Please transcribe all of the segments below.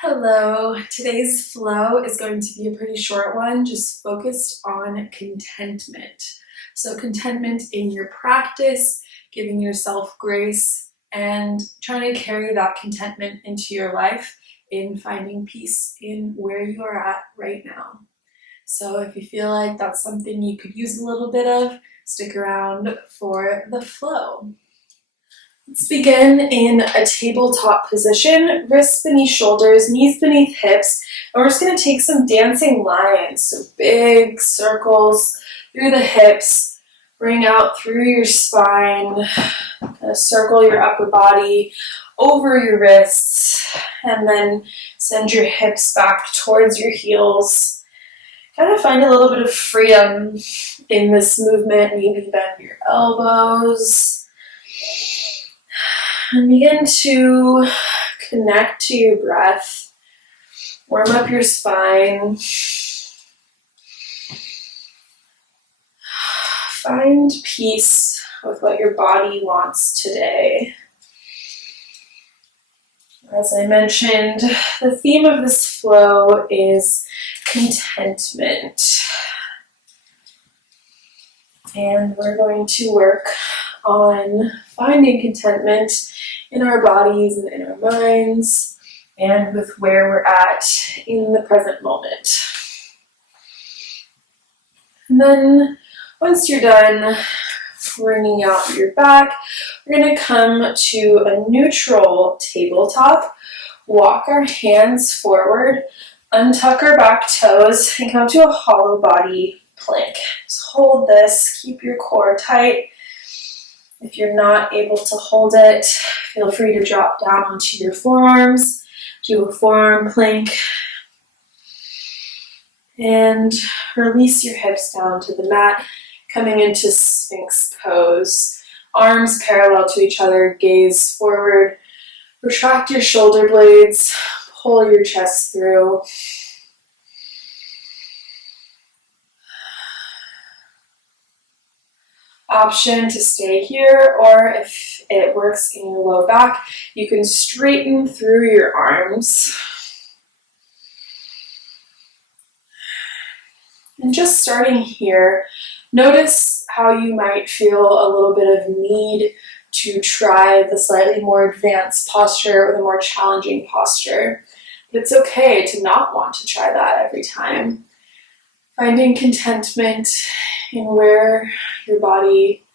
Hello, today's flow is going to be a pretty short one, just focused on contentment. So contentment in your practice, giving yourself grace, and trying to carry that contentment into your life in finding peace in where you are at right now. So if you feel like that's something you could use a little bit of, stick around for the flow. Let's begin in a tabletop position, wrists beneath shoulders, knees beneath hips, and we're just going to take some dancing lines, so big circles through the hips, bring out through your spine, kind of circle your upper body over your wrists, and then send your hips back towards your heels. Kind of find a little bit of freedom in this movement, maybe bend your elbows. And begin to connect to your breath. Warm up your spine. Find peace with what your body wants today. As I mentioned, the theme of this flow is contentment. And we're going to work on finding contentment in our bodies and in our minds and with where we're at in the present moment. And then once you're done bringing out your back, we're going to come to a neutral tabletop, walk our hands forward, untuck our back toes, and come to a hollow body plank. Just hold this, keep your core tight. If you're not able to hold it, feel free to drop down onto your forearms, do a forearm plank, and release your hips down to the mat, coming into Sphinx pose. Arms parallel to each other, gaze forward, retract your shoulder blades, pull your chest through. Option to stay here, or if it works in your low back, you can straighten through your arms. And just starting here, notice how you might feel a little bit of need to try the slightly more advanced posture or the more challenging posture. But it's okay to not want to try that every time. Finding contentment in where your body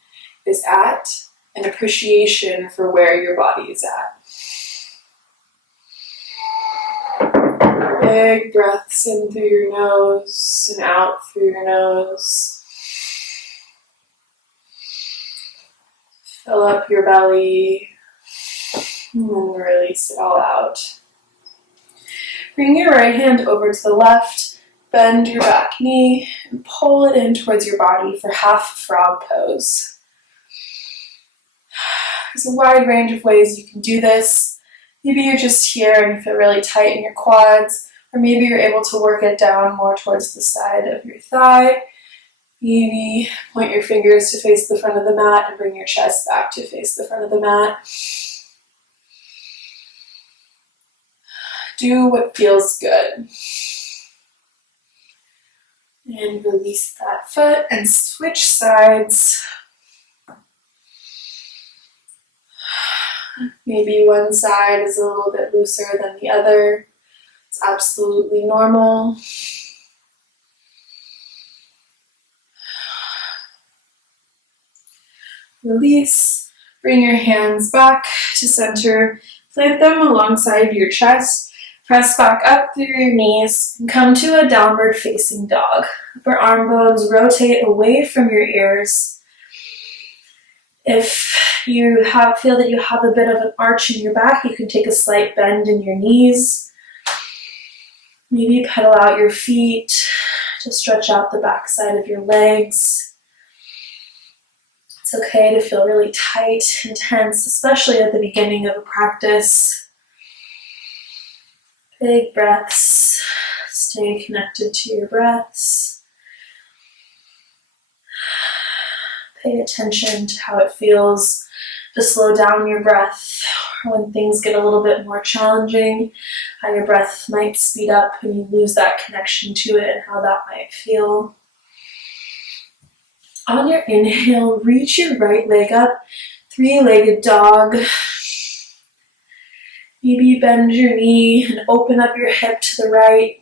is at and appreciation for where your body is at. Big breaths in through your nose and out through your nose. Fill up your belly and then release it all out. Bring your right hand over to the left. Bend your back knee and pull it in towards your body for half frog pose. There's a wide range of ways you can do this. Maybe you're just here and you feel really tight in your quads, or maybe you're able to work it down more towards the side of your thigh. Maybe point your fingers to face the front of the mat and bring your chest back to face the front of the mat. Do what feels good. And release that foot and switch sides. Maybe one side is a little bit looser than the other. It's absolutely normal. Release. Bring your hands back to center. Plant them alongside your chest. Press back up through your knees and come to a downward facing dog. Upper arm bones rotate away from your ears. If you feel that you have a bit of an arch in your back, you can take a slight bend in your knees. Maybe pedal out your feet to stretch out the back side of your legs. It's okay to feel really tight and tense, especially at the beginning of a practice. Big breaths. Stay connected to your breaths. Pay attention to how it feels to slow down your breath or when things get a little bit more challenging, how your breath might speed up and you lose that connection to it and how that might feel. On your inhale, reach your right leg up, three-legged dog. Maybe bend your knee and open up your hip to the right.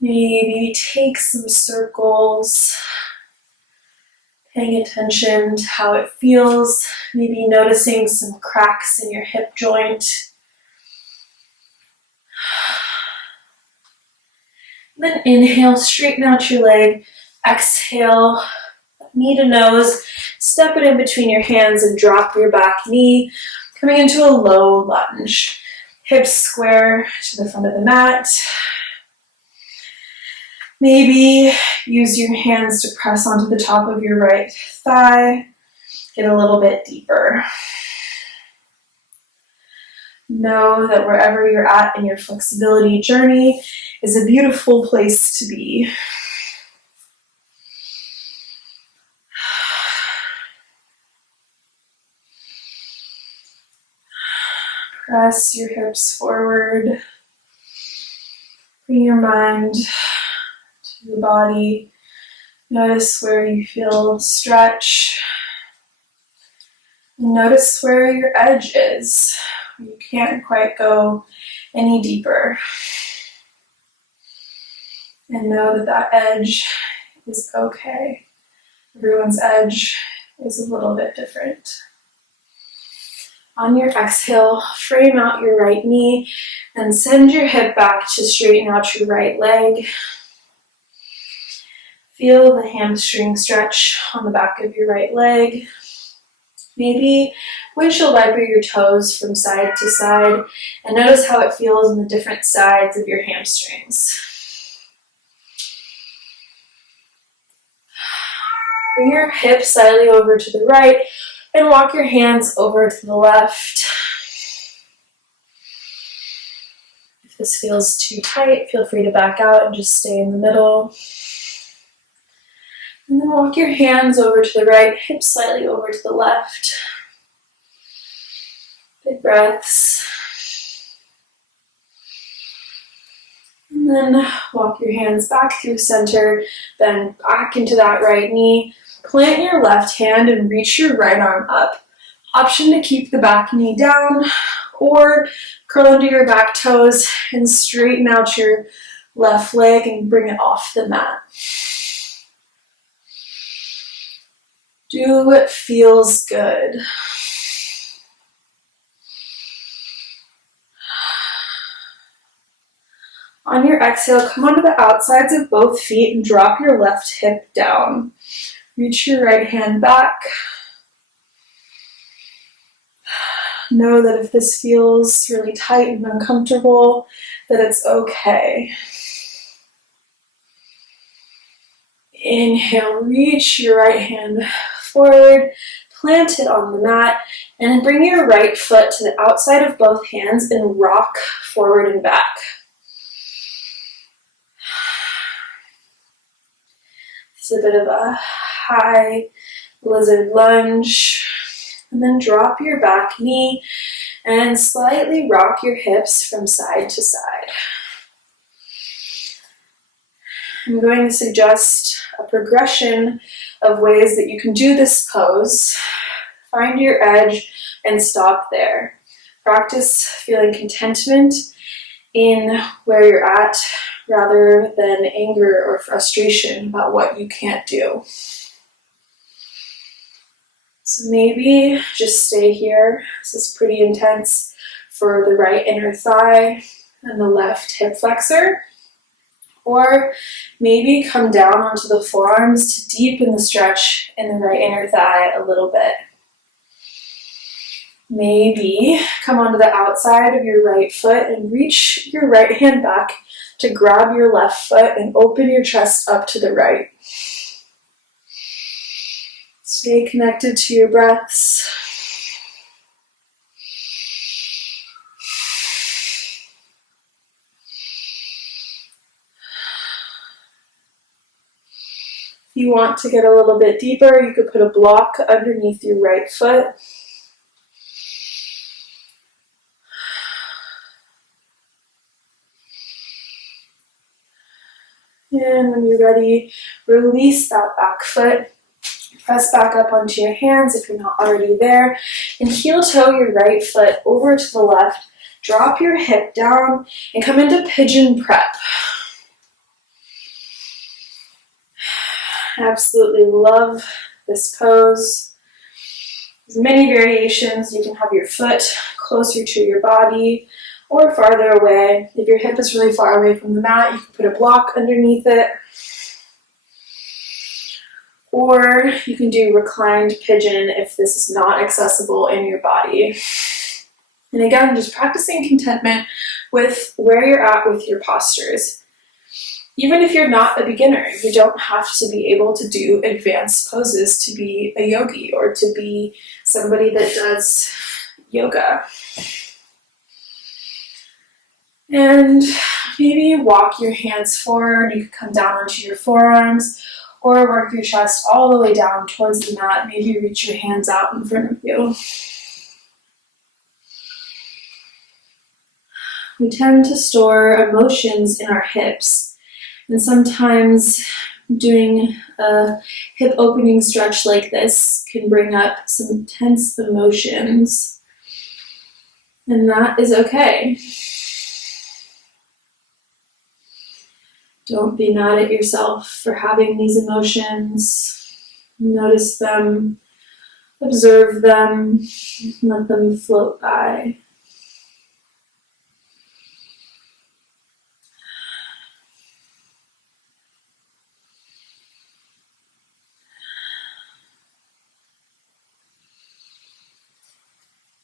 Maybe take some circles, paying attention to how it feels, maybe noticing some cracks in your hip joint. Then inhale, straighten out your leg. Exhale, knee to nose, step it in between your hands and drop your back knee, coming into a low lunge. Hips square to the front of the mat. Maybe use your hands to press onto the top of your right thigh. Get a little bit deeper. Know that wherever you're at in your flexibility journey is a beautiful place to be. Press your hips forward. Bring your mind to the body. Notice where you feel stretch. And notice where your edge is. You can't quite go any deeper. And know that that edge is okay. Everyone's edge is a little bit different. On your exhale, frame out your right knee and send your hip back to straighten out your right leg. Feel the hamstring stretch on the back of your right leg. Maybe windshield wiper your toes from side to side and notice how it feels on the different sides of your hamstrings. Bring your hips slightly over to the right and walk your hands over to the left. If this feels too tight, feel free to back out and just stay in the middle. And then walk your hands over to the right, hips slightly over to the left. Big breaths. And then walk your hands back through center, bend back into that right knee. Plant your left hand and reach your right arm up. Option to keep the back knee down or curl under your back toes and straighten out your left leg and bring it off the mat. Do what feels good. On your exhale, come onto the outsides of both feet and drop your left hip down. Reach your right hand back. Know that if this feels really tight and uncomfortable, that it's okay. Inhale, reach your right hand forward, plant it on the mat, and bring your right foot to the outside of both hands and rock forward and back. It's a bit of a high lizard lunge. And then drop your back knee and slightly rock your hips from side to side. I'm going to suggest a progression of ways that you can do this pose. Find your edge and stop there. Practice feeling contentment in where you're at rather than anger or frustration about what you can't do. So maybe just stay here. This is pretty intense for the right inner thigh and the left hip flexor. Or maybe come down onto the forearms to deepen the stretch in the right inner thigh a little bit. Maybe come onto the outside of your right foot and reach your right hand back to grab your left foot and open your chest up to the right. Stay connected to your breaths. If you want to get a little bit deeper, you could put a block underneath your right foot. And when you're ready, release that back foot. Press back up onto your hands if you're not already there. And heel toe your right foot over to the left. Drop your hip down and come into pigeon prep. Absolutely love this pose. There's many variations. You can have your foot closer to your body or farther away. If your hip is really far away from the mat, you can put a block underneath it. Or you can do reclined pigeon if this is not accessible in your body. And again, just practicing contentment with where you're at with your postures. Even if you're not a beginner, you don't have to be able to do advanced poses to be a yogi or to be somebody that does yoga. And maybe walk your hands forward. You can come down onto your forearms or work your chest all the way down towards the mat. Maybe reach your hands out in front of you. We tend to store emotions in our hips. And sometimes doing a hip opening stretch like this can bring up some tense emotions. And that is okay. Don't be mad at yourself for having these emotions. Notice them, observe them, let them float by.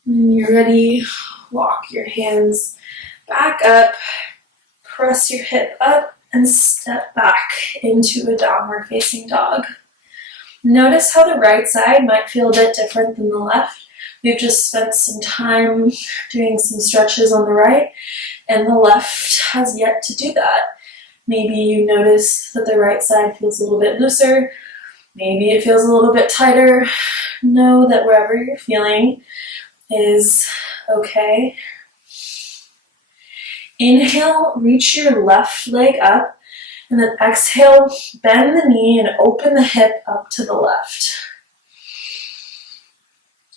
When you're ready, walk your hands back up, press your hip up, and step back into a downward facing dog. Notice how the right side might feel a bit different than the left. We've just spent some time doing some stretches on the right, and the left has yet to do that. Maybe you notice that the right side feels a little bit looser. Maybe it feels a little bit tighter. Know that wherever you're feeling is okay. Inhale, reach your left leg up, and then exhale, bend the knee and open the hip up to the left.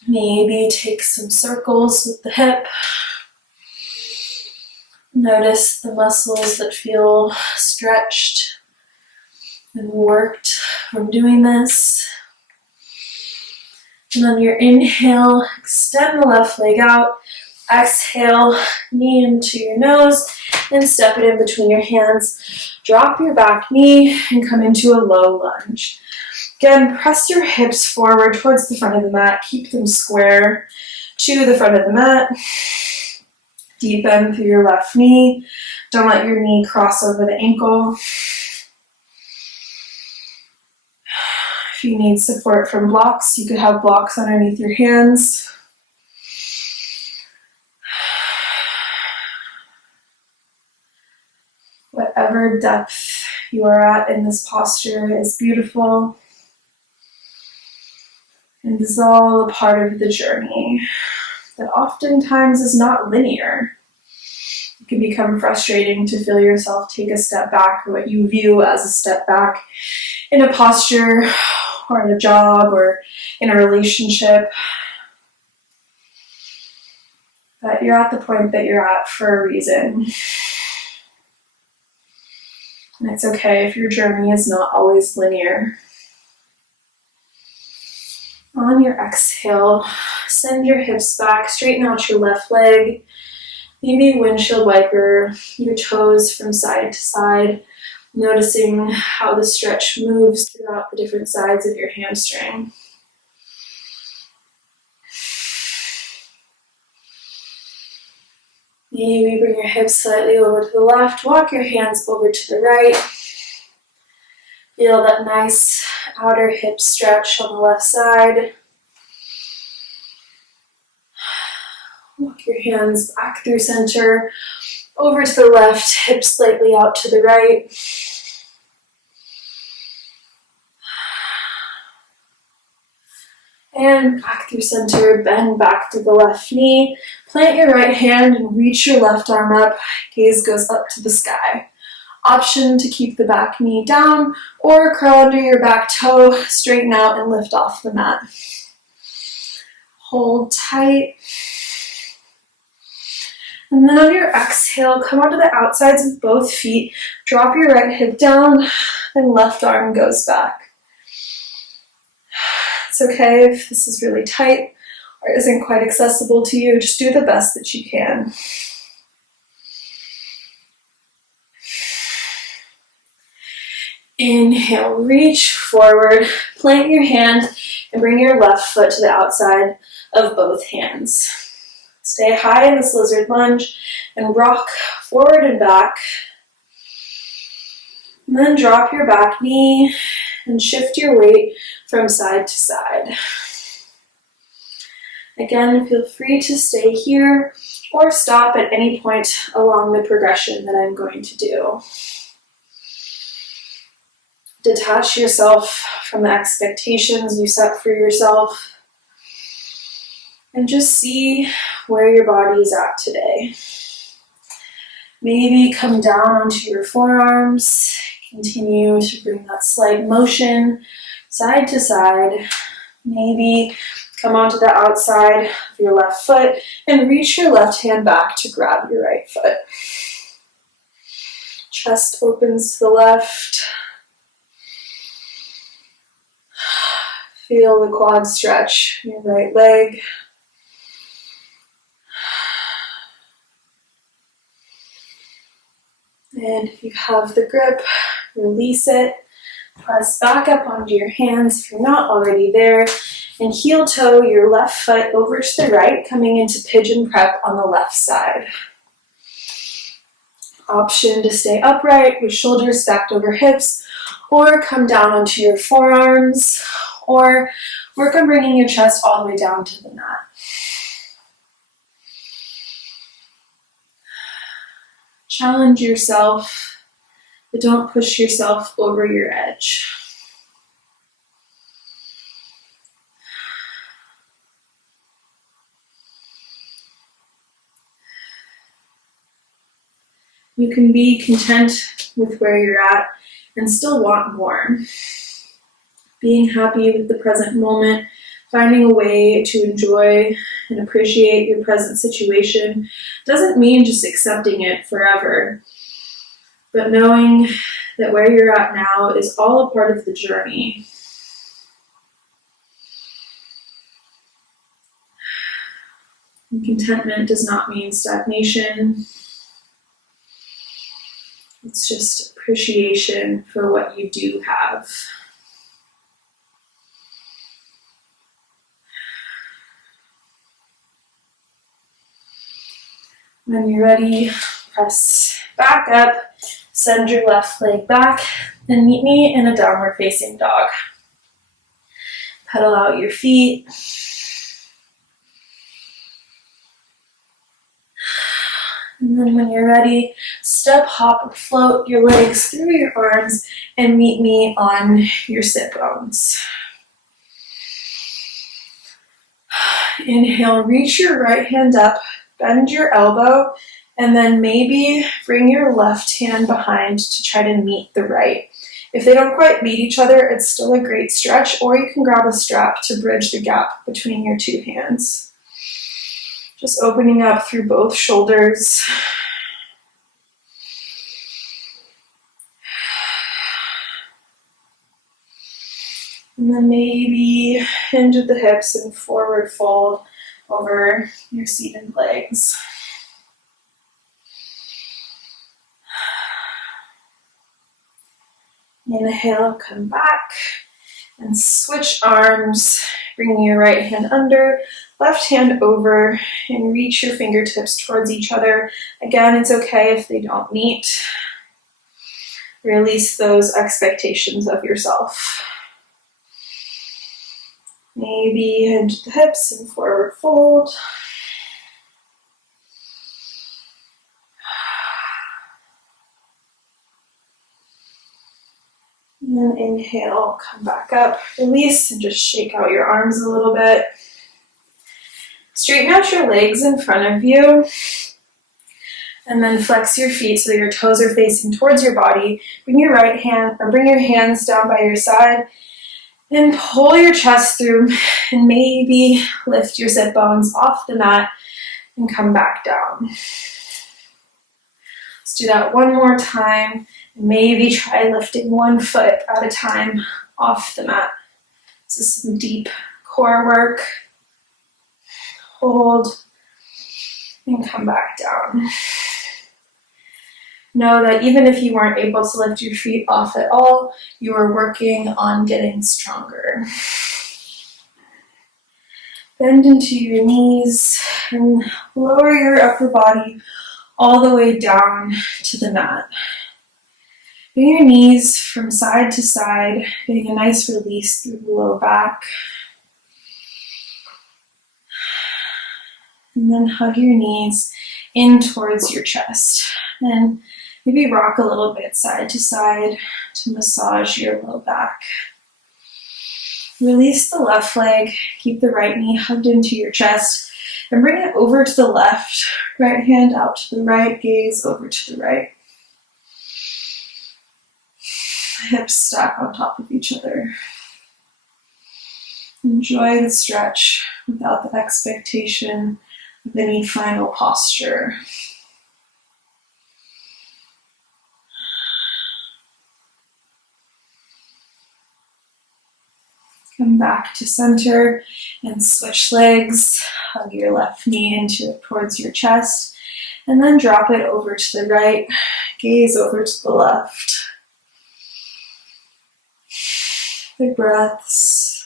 Maybe take some circles with the hip. Notice the muscles that feel stretched and worked from doing this. And on your inhale, extend the left leg out. Exhale, knee into your nose and step it in between your hands. Drop your back knee and come into a low lunge. Again, press your hips forward towards the front of the mat. Keep them square to the front of the mat. Deepen through your left knee. Don't let your knee cross over the ankle. If you need support from blocks, you could have blocks underneath your hands. Whatever depth you are at in this posture is beautiful and is all a part of the journey that oftentimes is not linear. It can become frustrating to feel yourself take a step back, or what you view as a step back in a posture or in a job or in a relationship. But you're at the point that you're at for a reason. And it's okay if your journey is not always linear. On your exhale, send your hips back, straighten out your left leg. Maybe windshield wiper your toes from side to side, noticing how the stretch moves throughout the different sides of your hamstring. Maybe bring your hips slightly over to the left, walk your hands over to the right. Feel that nice outer hip stretch on the left side. Walk your hands back through center, over to the left, hips slightly out to the right. And back through center, bend back through the left knee. Plant your right hand and reach your left arm up. Gaze goes up to the sky. Option to keep the back knee down or curl under your back toe, straighten out and lift off the mat. Hold tight. And then on your exhale, come onto the outsides of both feet, drop your right hip down, and left arm goes back. It's okay if this is really tight or isn't quite accessible to you, just do the best that you can. Inhale, reach forward, plant your hand, and bring your left foot to the outside of both hands. Stay high in this lizard lunge and rock forward and back. And then drop your back knee and shift your weight from side to side. Again, feel free to stay here or stop at any point along the progression that I'm going to do. Detach yourself from the expectations you set for yourself and just see where your body is at today. Maybe come down onto your forearms, continue to bring that slight motion side to side. Maybe come onto the outside of your left foot and reach your left hand back to grab your right foot. Chest opens to the left. Feel the quad stretch in your right leg. And if you have the grip, release it. Press back up onto your hands if you're not already there. And heel toe your left foot over to the right, coming into pigeon prep on the left side. Option to stay upright with shoulders stacked over hips, or come down onto your forearms, or work on bringing your chest all the way down to the mat. Challenge yourself, but don't push yourself over your edge. You can be content with where you're at and still want more. Being happy with the present moment, finding a way to enjoy and appreciate your present situation doesn't mean just accepting it forever, but knowing that where you're at now is all a part of the journey. And contentment does not mean stagnation. It's just appreciation for what you do have. When you're ready, press back up, send your left leg back, and meet me in a downward facing dog. Pedal out your feet. And then when you're ready, step, hop, or float your legs through your arms and meet me on your sit bones. Inhale, reach your right hand up, bend your elbow, and then maybe bring your left hand behind to try to meet the right. If they don't quite meet each other, it's still a great stretch, or you can grab a strap to bridge the gap between your two hands. Just opening up through both shoulders. And then maybe hinge at the hips and forward fold over your seated legs. Inhale, come back and switch arms. Bring your right hand under, left hand over, and reach your fingertips towards each other. Again, it's okay if they don't meet. Release those expectations of yourself. Maybe hinge the hips and forward fold. And then inhale, come back up, release, and just shake out your arms a little bit. Straighten out your legs in front of you. And then flex your feet so that your toes are facing towards your body. Bring your hands down by your side and pull your chest through, and maybe lift your sit bones off the mat and come back down. Let's do that one more time. Maybe try lifting one foot at a time off the mat. This is some deep core work. Hold and come back down. Know that even if you weren't able to lift your feet off at all, you are working on getting stronger. Bend into your knees and lower your upper body all the way down to the mat. Bring your knees from side to side, getting a nice release through the low back. And then hug your knees in towards your chest. And maybe rock a little bit side to side to massage your low back. Release the left leg, keep the right knee hugged into your chest, and bring it over to the left. Right hand out to the right, gaze over to the right. Hips stack on top of each other. Enjoy the stretch without the expectation of any final posture. Come back to center and switch legs. Hug your left knee towards your chest, and then drop it over to the right. Gaze over to the left. Big breaths.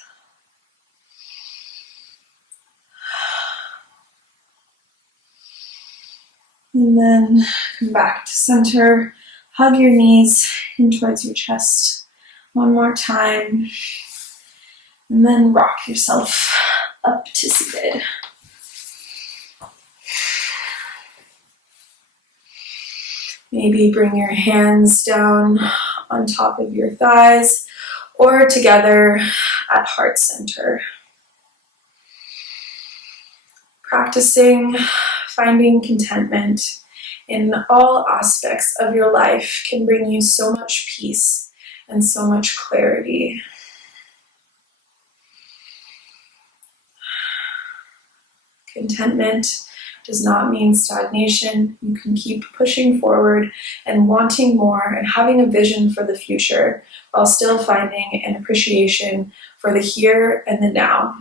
And then come back to center. Hug your knees in towards your chest. One more time. And then rock yourself up to seated. Maybe bring your hands down on top of your thighs or together at heart center. Practicing finding contentment in all aspects of your life can bring you so much peace and so much clarity. Contentment does not mean stagnation. You can keep pushing forward and wanting more and having a vision for the future while still finding an appreciation for the here and the now.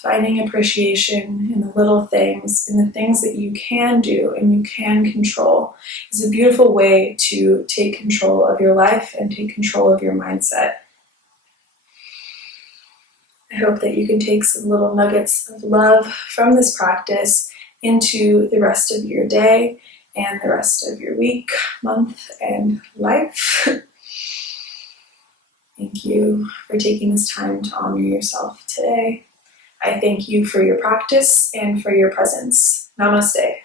Finding appreciation in the little things, in the things that you can do and you can control, is a beautiful way to take control of your life and take control of your mindset. I hope that you can take some little nuggets of love from this practice into the rest of your day and the rest of your week, month, and life. Thank you for taking this time to honor yourself today. I thank you for your practice and for your presence. Namaste.